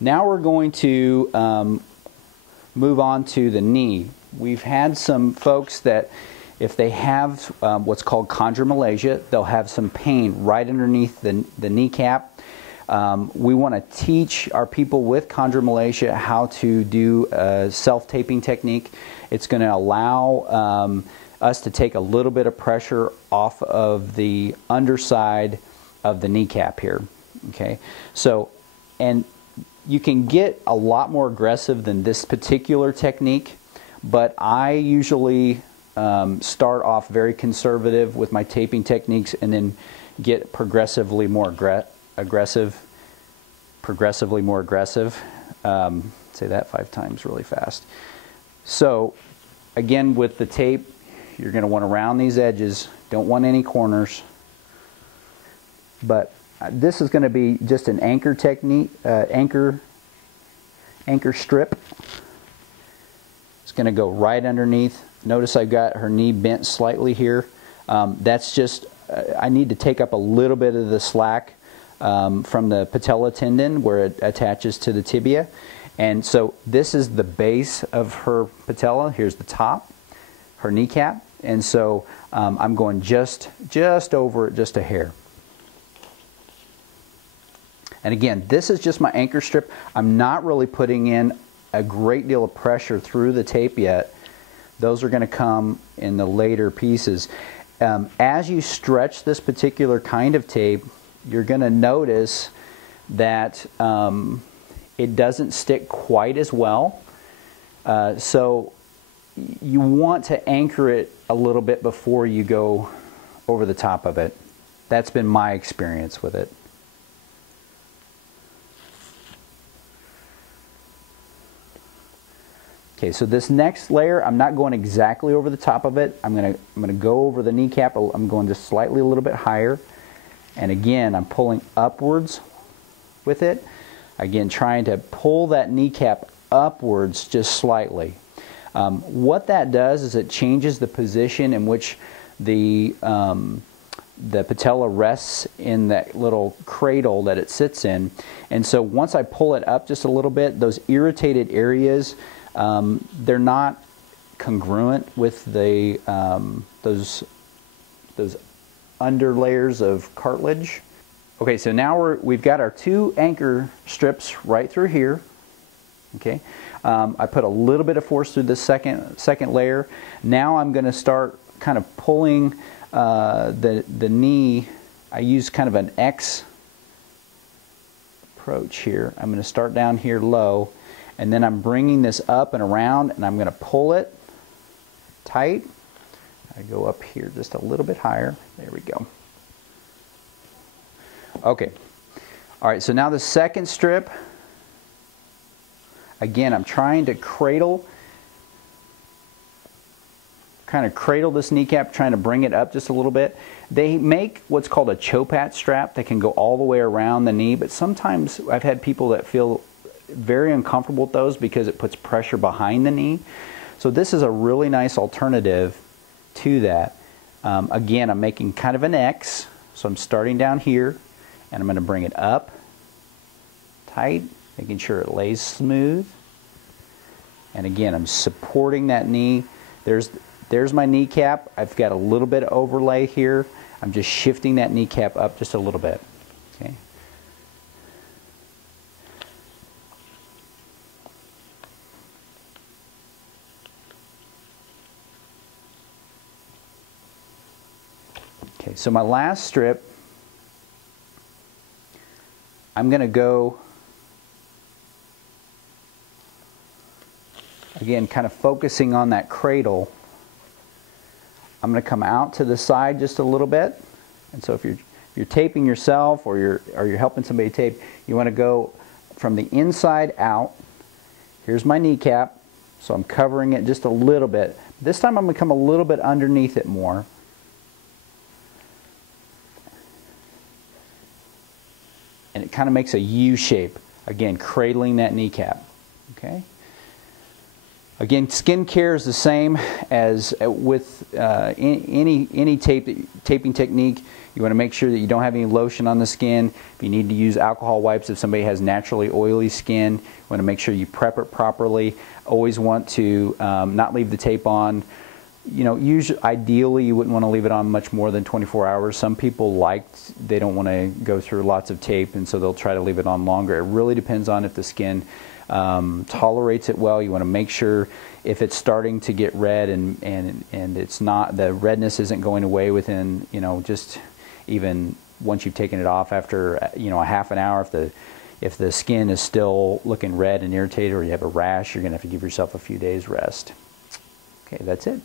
Now we're going to move on to the knee. We've had some folks that if they have what's called chondromalacia, they'll have some pain right underneath the kneecap. We want to teach our people with chondromalacia how to do a self-taping technique. It's going to allow us to take a little bit of pressure off of the underside of the kneecap here. Okay, so, and you can get a lot more aggressive than this particular technique, but I usually start off very conservative with my taping techniques and then get progressively more aggressive. Say that 5 times really fast. So again, with the tape, you're going to want to round these edges. Don't want any corners. But this is going to be just an anchor technique, anchor strip. It's going to go right underneath. Notice I've got her knee bent slightly here. That's just, I need to take up a little bit of the slack from the patella tendon where it attaches to the tibia. And so this is the base of her patella. Here's the top, her kneecap. And so I'm going just over it, just a hair. And again, this is just my anchor strip. I'm not really putting in a great deal of pressure through the tape yet. Those are going to come in the later pieces. As you stretch this particular kind of tape, you're going to notice that it doesn't stick quite as well. So you want to anchor it a little bit before you go over the top of it. That's been my experience with it. Okay, so this next layer, I'm not going exactly over the top of it. I'm gonna go over the kneecap. I'm going just slightly a little bit higher. And again, I'm pulling upwards with it. Again, trying to pull that kneecap upwards just slightly. What that does is it changes the position in which the patella rests in that little cradle that it sits in. And so once I pull it up just a little bit, those irritated areas, they're not congruent with the those under layers of cartilage. Okay, so now we've got our 2 anchor strips right through here. Okay, I put a little bit of force through the second layer. Now I'm going to start kind of pulling the knee. I use kind of an X approach here. I'm going to start down here low, and then I'm bringing this up and around, and I'm going to pull it tight. I go up here just a little bit higher. There we go. Okay. All right, so now the second strip. Again, I'm trying to kind of cradle this kneecap, trying to bring it up just a little bit. They make what's called a chopat strap that can go all the way around the knee, but sometimes I've had people that feel very uncomfortable with those because it puts pressure behind the knee. So this is a really nice alternative to that. Again, I'm making kind of an X, so I'm starting down here, and I'm going to bring it up tight, making sure it lays smooth. And again, I'm supporting that knee. There's my kneecap. I've got a little bit of overlay here. I'm just shifting that kneecap up just a little bit. Okay. Okay, so my last strip, I'm going to go, again, kind of focusing on that cradle. I'm going to come out to the side just a little bit. And so if you're taping yourself or you're helping somebody tape, you want to go from the inside out. Here's my kneecap, so I'm covering it just a little bit. This time I'm going to come a little bit underneath it more. And it kind of makes a U shape, again, cradling that kneecap. Okay? Again, skin care is the same as with any taping technique. You want to make sure that you don't have any lotion on the skin. If you need to use alcohol wipes, if somebody has naturally oily skin, you want to make sure you prep it properly. Always want to not leave the tape on. You know, ideally you wouldn't want to leave it on much more than 24 hours. Some people they don't want to go through lots of tape, and so they'll try to leave it on longer. It really depends on if the skin tolerates it well. You want to make sure if it's starting to get red and it's not, the redness isn't going away within, you know, just even once you've taken it off after, you know, a half an hour. If the skin is still looking red and irritated, or you have a rash, you're going to have to give yourself a few days rest. Okay, that's it.